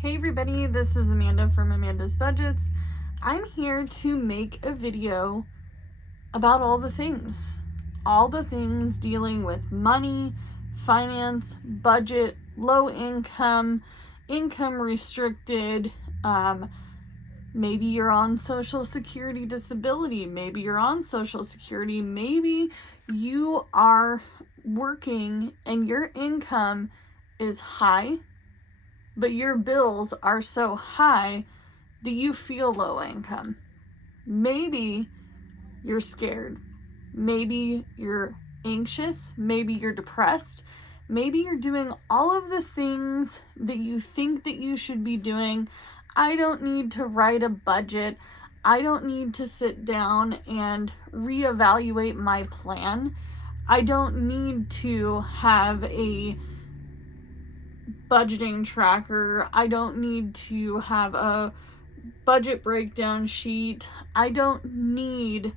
Hey everybody, this is Amanda from Amanda's Budgets. I'm here to make a video about all the things dealing with money, finance, budget, low income, income restricted, maybe you're on Social Security disability, maybe you're on Social Security, maybe you are working and your income is high, but your bills are so high that you feel low income. Maybe you're scared. Maybe you're anxious. Maybe you're depressed. Maybe you're doing all of the things that you think that you should be doing. I don't need to write a budget. I don't need to sit down and reevaluate my plan. I don't need to have a budgeting tracker. I don't need to have a budget breakdown sheet. I don't need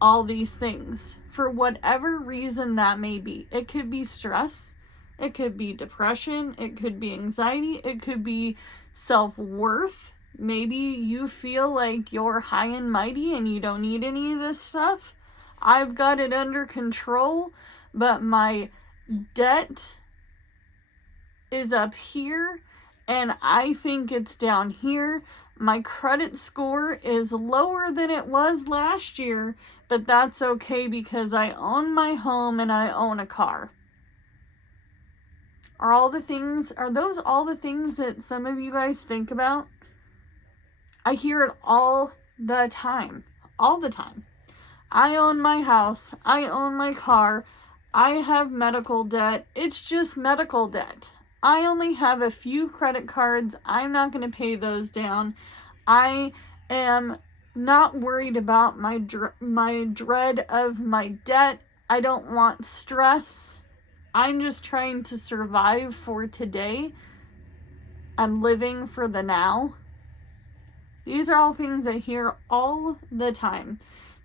all these things for whatever reason that may be. It could be stress, it could be depression, it could be anxiety, it could be self-worth. Maybe you feel like you're high and mighty and you don't need any of this stuff. I've got it under control, but my debt is up here and I think it's down here. My credit score is lower than it was last year, but that's okay because I own my home and I own a car. Are those all the things that some of you guys think about? I hear it all the time. I own my house, I own my car, I have medical debt. It's just medical debt. I only have a few credit cards. I'm not going to pay those down. I am not worried about my dread of my debt. I don't want stress. I'm just trying to survive for today. I'm living for the now. These are all things I hear all the time.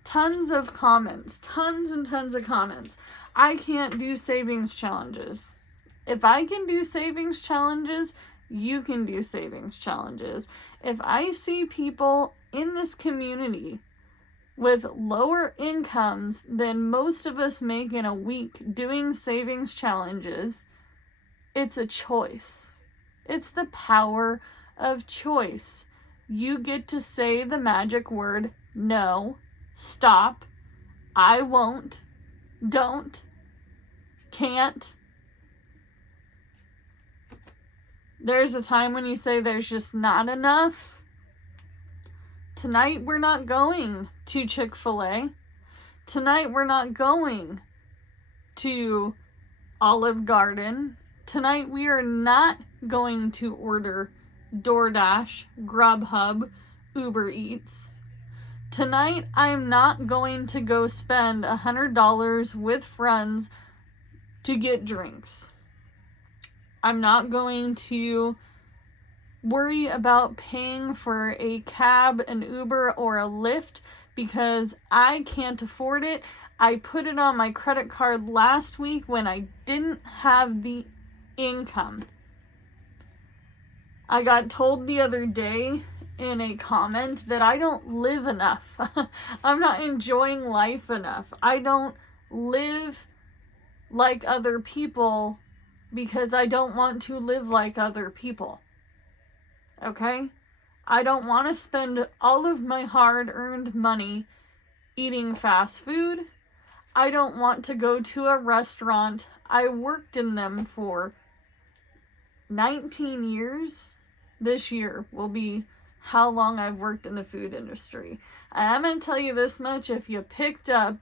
Tons of comments. Tons and tons of comments. I can't do savings challenges. If I can do savings challenges, you can do savings challenges. If I see people in this community with lower incomes than most of us make in a week doing savings challenges, it's a choice. It's the power of choice. You get to say the magic word, no, stop, I won't, don't, can't. There's a time when you say there's just not enough. Tonight we're not going to Chick-fil-A. Tonight we're not going to Olive Garden. Tonight we are not going to order DoorDash, Grubhub, Uber Eats. Tonight I'm not going to go spend $100 with friends to get drinks. I'm not going to worry about paying for a cab, an Uber, or a Lyft because I can't afford it. I put it on my credit card last week when I didn't have the income. I got told the other day in a comment that I don't live enough. I'm not enjoying life enough. I don't live like other people because I don't want to live like other people. Okay? I don't want to spend all of my hard-earned money eating fast food. I don't want to go to a restaurant. I worked in them for 19 years. This year will be how long I've worked in the food industry. I'm going to tell you this much. If you picked up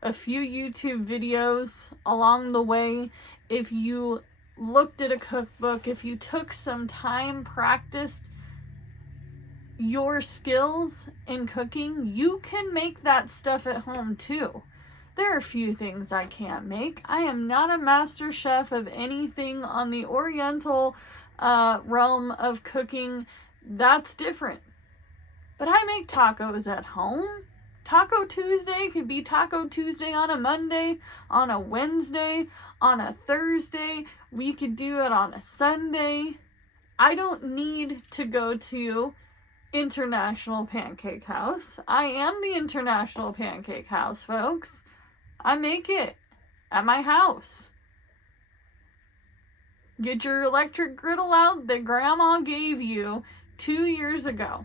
a few YouTube videos along the way, if you looked at a cookbook, if you took some time, practiced your skills in cooking, you can make that stuff at home too. There are a few things I can't make. I am not a master chef of anything on the Oriental realm of cooking. That's different. But I make tacos at home. Taco Tuesday could be Taco Tuesday on a Monday, on a Wednesday, on a Thursday. We could do it on a Sunday. I don't need to go to International Pancake House. I am the International Pancake House, folks. I make it at my house. Get your electric griddle out that Grandma gave you 2 years ago.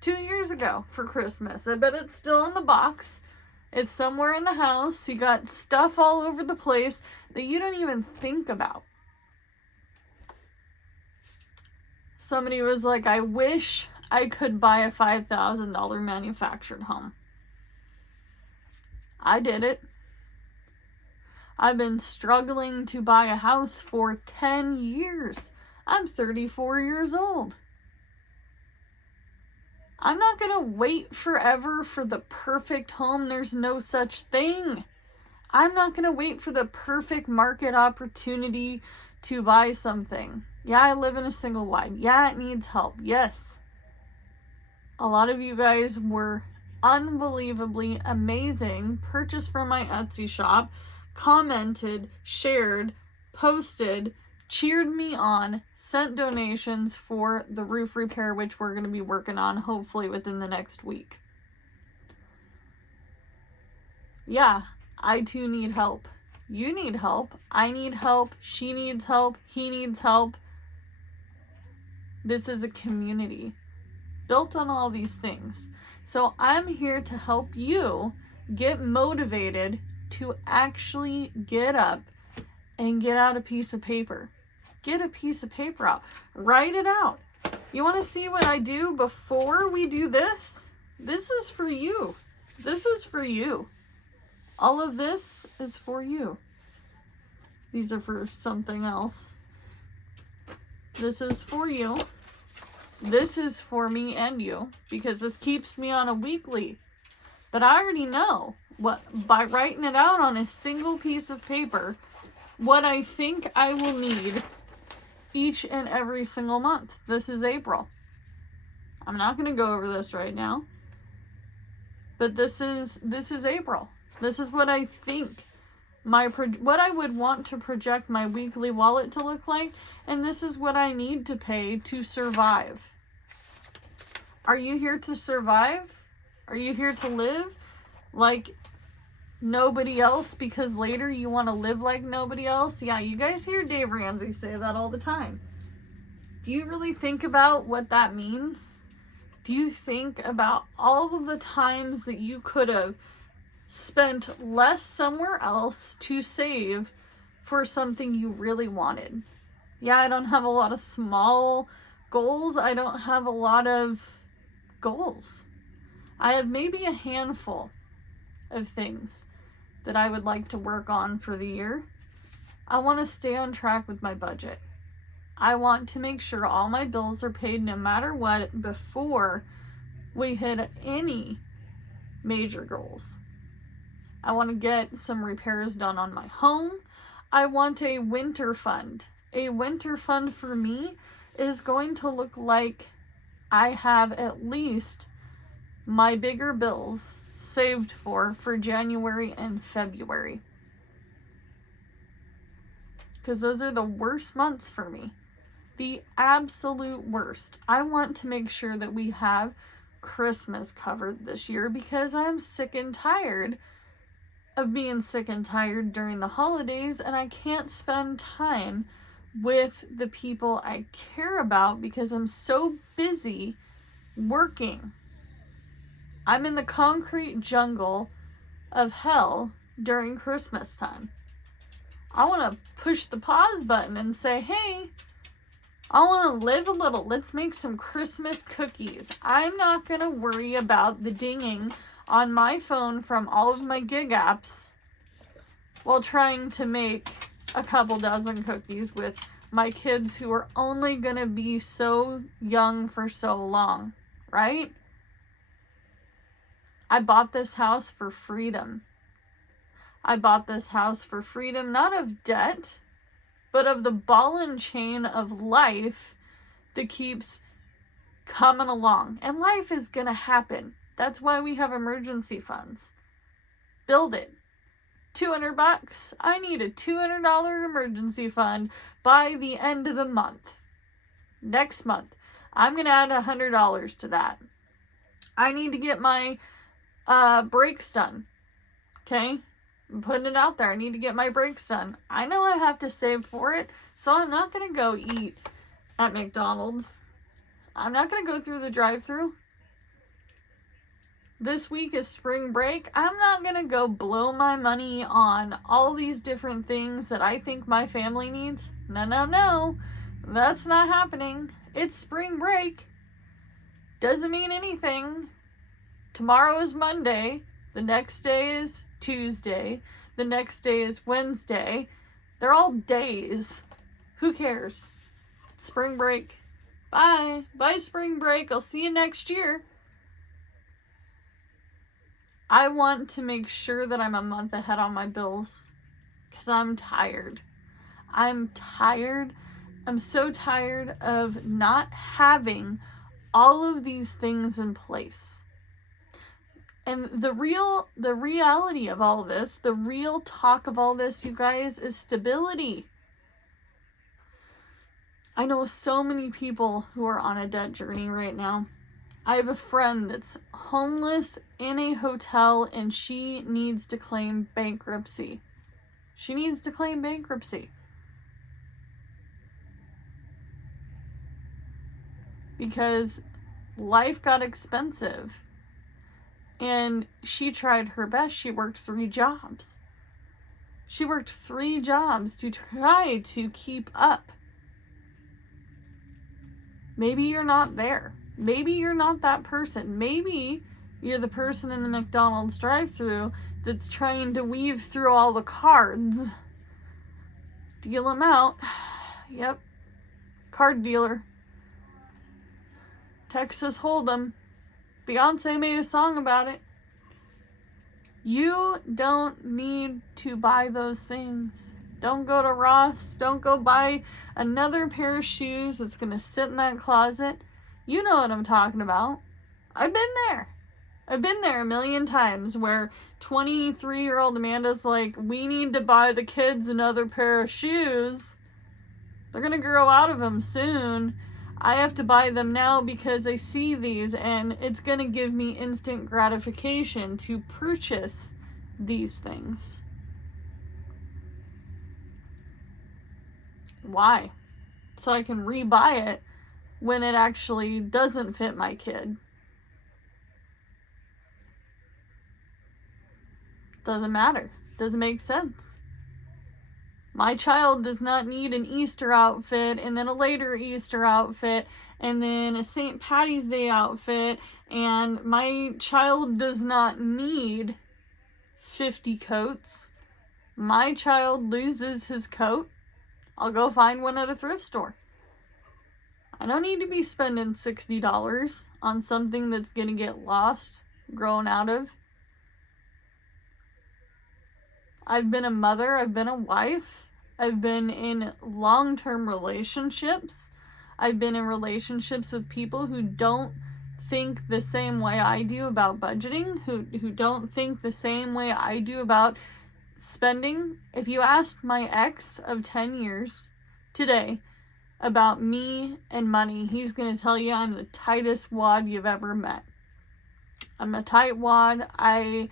2 years ago for Christmas. I bet it's still in the box. It's somewhere in the house. You got stuff all over the place that you don't even think about. Somebody was like, I wish I could buy a $5,000 manufactured home. I did it. I've been struggling to buy a house for 10 years. I'm 34 years old. I'm not going to wait forever for the perfect home. There's no such thing. I'm not going to wait for the perfect market opportunity to buy something. Yeah, I live in a single wide. Yeah, it needs help. Yes. A lot of you guys were unbelievably amazing. Purchased from my Etsy shop, commented, shared, posted, cheered me on, sent donations for the roof repair, which we're going to be working on hopefully within the next week. Yeah, I too need help. You need help. I need help. She needs help. He needs help. This is a community built on all these things. So I'm here to help you get motivated to actually get up and get out a piece of paper. Get a piece of paper out. Write it out. You want to see what I do before we do this? This is for you. This is for you. All of this is for you. These are for something else. This is for you. This is for me and you, because this keeps me on a weekly. But I already know what, by writing it out on a single piece of paper, what I think I will need each and every single month. This is April. I'm not going to go over this right now, but this is April. This is what I think what I would want to project my weekly wallet to look like, and this is what I need to pay to survive. Are you here to survive? Are you here to live like nobody else because later you want to live like nobody else? Yeah, you guys hear Dave Ramsey say that all the time. Do you really think about what that means? Do you think about all of the times that you could have spent less somewhere else to save for something you really wanted? Yeah, I don't have a lot of small goals. I don't have a lot of goals. I have maybe a handful of things that I would like to work on for the year. I want to stay on track with my budget. I want to make sure all my bills are paid no matter what before we hit any major goals. I want to get some repairs done on my home. I want a winter fund. A winter fund for me is going to look like I have at least my bigger bills saved for January and February. Because those are the worst months for me. The absolute worst. I want to make sure that we have Christmas covered this year because I'm sick and tired of being sick and tired during the holidays, and I can't spend time with the people I care about because I'm so busy working. I'm in the concrete jungle of hell during Christmas time. I want to push the pause button and say, hey, I want to live a little. Let's make some Christmas cookies. I'm not going to worry about the dinging on my phone from all of my gig apps while trying to make a couple dozen cookies with my kids who are only going to be so young for so long, right? I bought this house for freedom. I bought this house for freedom, not of debt, but of the ball and chain of life that keeps coming along. And life is going to happen. That's why we have emergency funds. Build it. $200. I need a $200 emergency fund by the end of the month. next month, I'm going to add $100 to that. I need to get my brakes done. Okay? I'm putting it out there. I need to get my brakes done. I know I have to save for it, so I'm not going to go eat at McDonald's. I'm not going to go through the drive-thru. This week is spring break. I'm not going to go blow my money on all these different things that I think my family needs. No. That's not happening. It's spring break. Doesn't mean anything. Tomorrow is Monday. The next day is Tuesday. The next day is Wednesday. They're all days. Who cares? Spring break. Bye. Bye, spring break. I'll see you next year. I want to make sure that I'm a month ahead on my bills because I'm tired. I'm tired. I'm so tired of not having all of these things in place. And the reality of all this, the real talk of all this, you guys, is stability. I know so many people who are on a debt journey right now. I have a friend that's homeless in a hotel and she needs to claim bankruptcy. She needs to claim bankruptcy. Because life got expensive. And she tried her best. She worked 3 jobs. She worked 3 jobs to try to keep up. Maybe you're not there. Maybe you're not that person. Maybe you're the person in the McDonald's drive-thru that's trying to weave through all the cards. Deal them out. Yep. Card dealer. Texas Hold'em. Beyonce made a song about it. You don't need to buy those things. Don't go to Ross. Don't go buy another pair of shoes that's going to sit in that closet. You know what I'm talking about. I've been there. I've been there a million times where 23-year-old Amanda's like, we need to buy the kids another pair of shoes. They're going to grow out of them soon. I have to buy them now because I see these and it's going to give me instant gratification to purchase these things. Why? So I can rebuy it when it actually doesn't fit my kid. Doesn't matter. Doesn't make sense. My child does not need an Easter outfit and then a later Easter outfit and then a St. Patty's Day outfit, and my child does not need 50 coats. My child loses his coat. I'll go find one at a thrift store. I don't need to be spending $60 on something that's going to get lost, grown out of. I've been a mother, I've been a wife, I've been in long-term relationships. I've been in relationships with people who don't think the same way I do about budgeting, who don't think the same way I do about spending. If you asked my ex of 10 years today about me and money, he's going to tell you I'm the tightest wad you've ever met. I'm a tight wad. I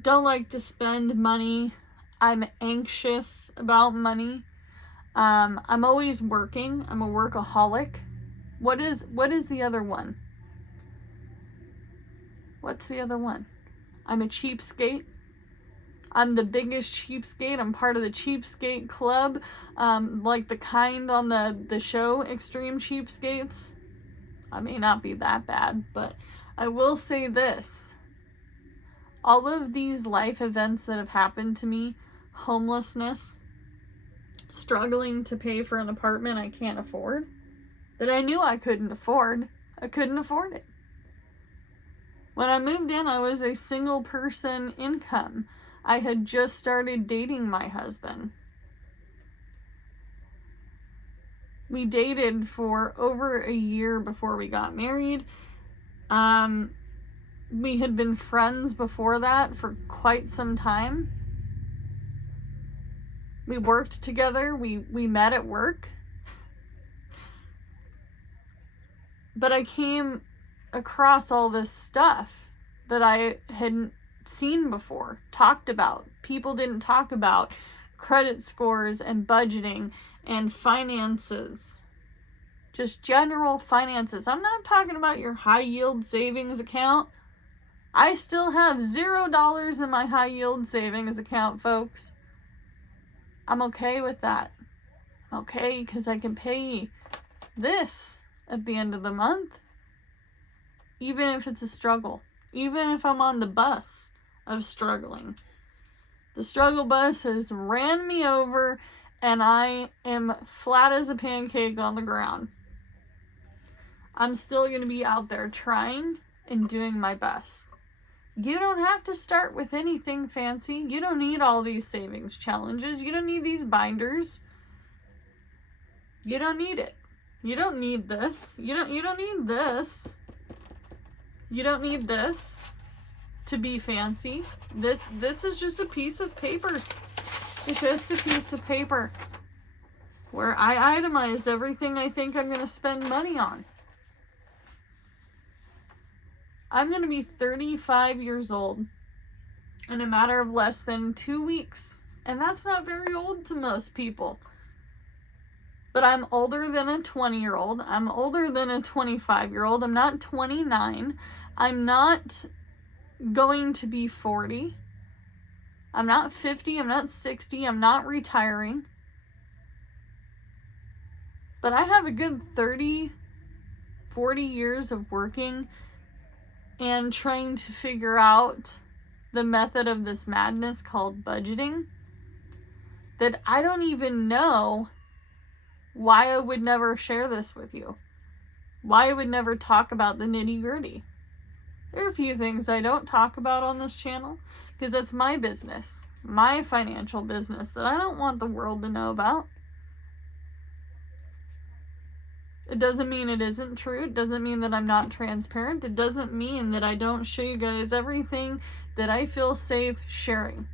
don't like to spend money. I'm anxious about money. I'm always working. I'm a workaholic. What is the other one? What's the other one? I'm a cheapskate. I'm the biggest cheapskate. I'm part of the cheapskate club, like the kind on the show Extreme Cheapskates. I may not be that bad, but I will say this. All of these life events that have happened to me, homelessness, struggling to pay for an apartment I can't afford, that I knew I couldn't afford. I couldn't afford it. When I moved in, I was a single person income. I had just started dating my husband. We dated for over a year before we got married. We had been friends before that for quite some time. We worked together. We met at work. But I came across all this stuff that I hadn't seen before, talked about. People didn't talk about credit scores and budgeting and finances. Just general finances. I'm not talking about your high yield savings account. I still have $0 in my high yield savings account, folks. I'm okay with that. Okay, because I can pay this at the end of the month. Even if it's a struggle. Even if I'm on the bus of struggling. The struggle bus has ran me over and I am flat as a pancake on the ground. I'm still going to be out there trying and doing my best. You don't have to start with anything fancy. You don't need all these savings challenges. You don't need these binders. You don't need it. You don't need this. You don't need this. You don't need this to be fancy. This is just a piece of paper. It's just a piece of paper where I itemized everything I think I'm going to spend money on. I'm going to be 35 years old in a matter of less than 2 weeks. And that's not very old to most people. But I'm older than a 20-year-old. I'm older than a 25-year-old. I'm not 29. I'm not going to be 40. I'm not 50. I'm not 60. I'm not retiring. But I have a good 30, 40 years of working and trying to figure out the method of this madness called budgeting that I don't even know why I would never share this with you. Why I would never talk about the nitty-gritty. There are a few things I don't talk about on this channel because it's my business, my financial business that I don't want the world to know about. It doesn't mean it isn't true. It doesn't mean that I'm not transparent. It doesn't mean that I don't show you guys everything that I feel safe sharing.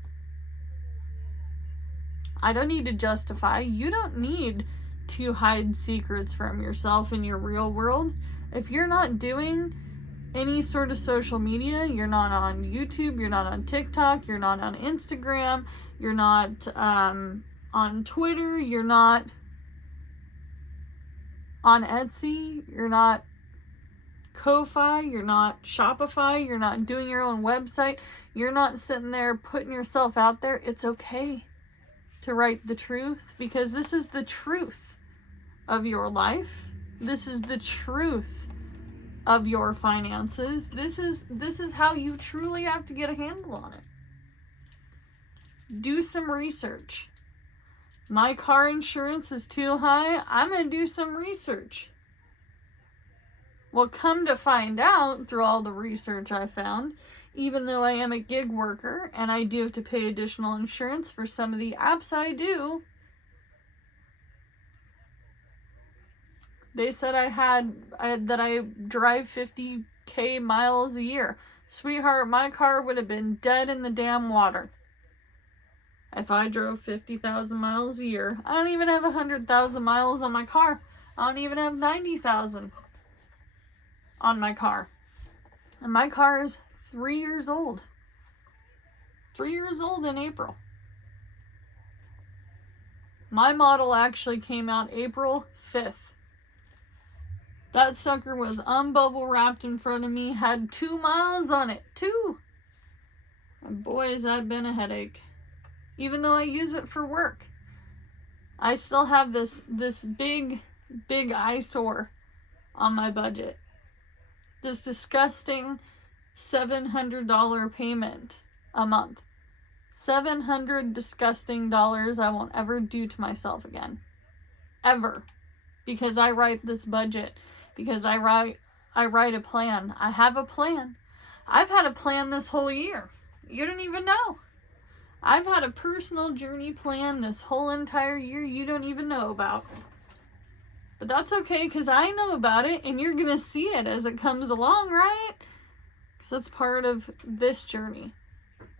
I don't need to justify. You don't need to hide secrets from yourself in your real world. If you're not doing any sort of social media, you're not on YouTube, you're not on TikTok, you're not on Instagram, you're not on Twitter, you're not on Etsy, you're not Ko-Fi, you're not Shopify, you're not doing your own website, you're not sitting there putting yourself out there, it's okay to write the truth because this is the truth of your life. This is the truth of your finances. This is how you truly have to get a handle on it. Do some research. My car insurance is too high. I'm going to do some research. Well, come to find out through all the research I found, even though I am a gig worker and I do have to pay additional insurance for some of the apps I do, they said that I drive 50,000 miles a year. Sweetheart, my car would have been dead in the damn water if I drove 50,000 miles a year. I don't even have 100,000 miles on my car. I don't even have 90,000 on my car. And my car is 3 years old. 3 years old in April. My model actually came out April 5th. That sucker was unbubble wrapped in front of me, had 2 miles on it. 2! And boy, has that been a headache. Even though I use it for work. I still have this big eyesore on my budget. This disgusting $700 payment a month. $700 disgusting dollars I won't ever do to myself again. Ever. Because I write this budget. Because I write a plan. I have a plan. I've had a plan this whole year. You don't even know. I've had a personal journey plan this whole entire year you don't even know about. But that's okay because I know about it and you're going to see it as it comes along, right? Because that's part of this journey.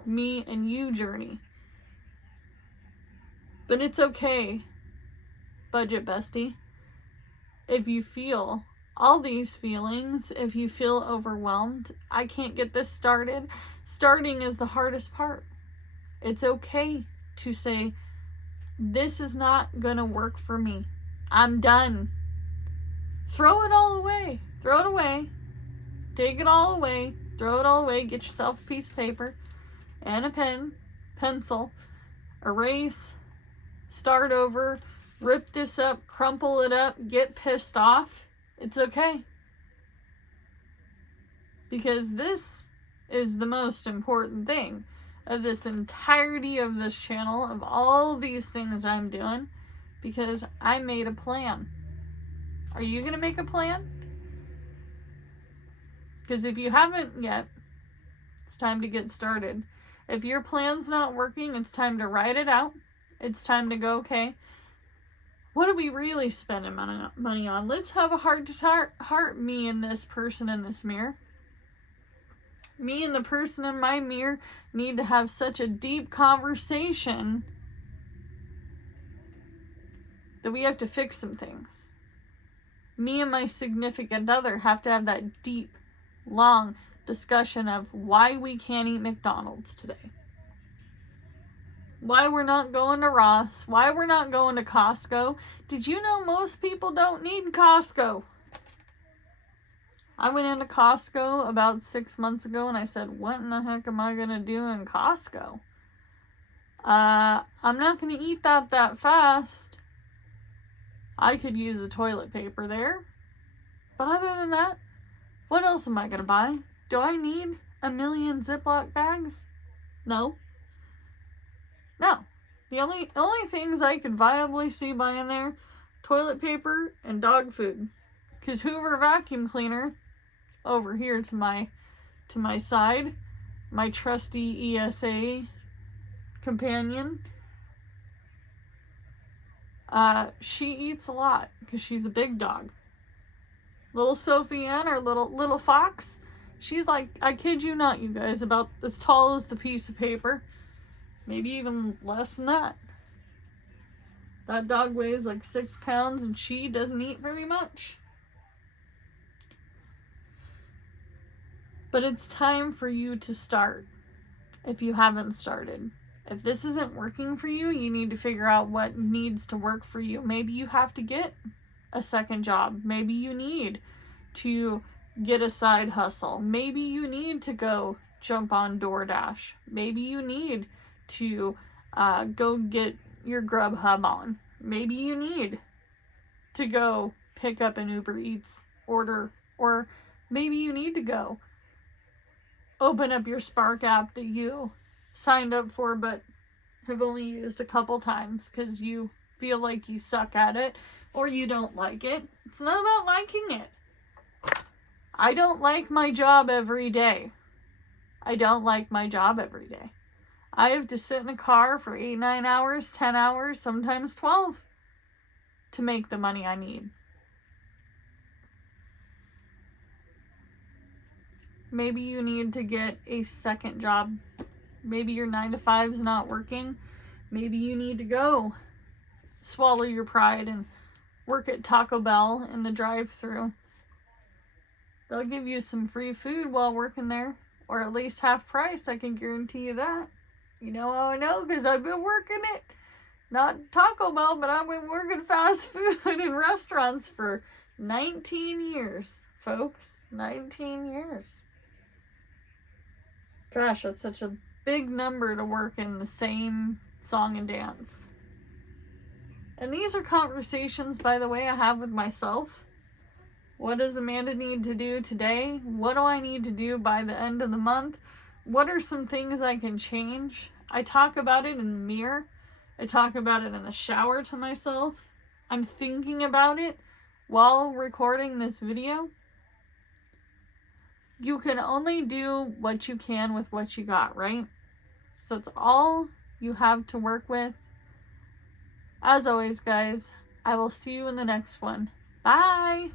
Me and you journey. But it's okay, budget bestie, if you feel all these feelings if you feel overwhelmed. I can't get this started. Starting is the hardest part. It's okay to say, this is not gonna work for me. I'm done. Throw it all away. Throw it away. Take it all away. Throw it all away. Get yourself a piece of paper and a pen, pencil, erase, start over, rip this up, crumple it up, get pissed off. It's okay. Because this is the most important thing of this entirety of this channel, of all these things I'm doing, because I made a plan. Are you going to make a plan? Because if you haven't yet, it's time to get started. If your plan's not working, it's time to write it out. It's time to go, okay, what are we really spending money on? Let's have a heart, me and this person in this mirror. Me and the person in my mirror need to have such a deep conversation that we have to fix some things. Me and my significant other have to have that deep, long discussion of why we can't eat McDonald's today. Why we're not going to Ross. Why we're not going to Costco. Did you know most people don't need Costco? I went into Costco about 6 months ago and I said, what in the heck am I going to do in Costco? I'm not going to eat that fast. I could use the toilet paper there. But other than that, what else am I going to buy? Do I need a million Ziploc bags? No. No. The only things I could viably see buying there, toilet paper and dog food. Because Hoover vacuum cleaner, over here to my side, my trusty ESA companion, she eats a lot because she's a big dog. Little Sophie Ann, or little fox, she's like, I kid you not, you guys, about as tall as the piece of paper. Maybe even less than that. That dog weighs like 6 pounds and she doesn't eat very much. But it's time for you to start if you haven't started. If this isn't working for you, you need to figure out what needs to work for you. Maybe you have to get a second job. Maybe you need to get a side hustle. Maybe you need to go jump on DoorDash. Maybe you need to go get your Grubhub on. Maybe you need to go pick up an Uber Eats order, or maybe you need to go open up your Spark app that you signed up for but have only used a couple times because you feel like you suck at it or you don't like it. It's not about liking it. I don't like my job every day. I don't like my job every day. I have to sit in a car for 8, 9 hours, 10 hours, sometimes 12 to make the money I need. Maybe you need to get a second job. Maybe your 9 to 5 is not working. Maybe you need to go swallow your pride and work at Taco Bell in the drive-thru. They'll give you some free food while working there, or at least half price, I can guarantee you that. You know how I know? Because I've been working it. Not Taco Bell, but I've been working fast food in restaurants for 19 years, folks. 19 years. Gosh, that's such a big number to work in the same song and dance. And these are conversations, by the way, I have with myself. What does Amanda need to do today? What do I need to do by the end of the month? What are some things I can change? I talk about it in the mirror. I talk about it in the shower to myself. I'm thinking about it while recording this video. You can only do what you can with what you got, right? So it's all you have to work with. As always, guys, I will see you in the next one. Bye!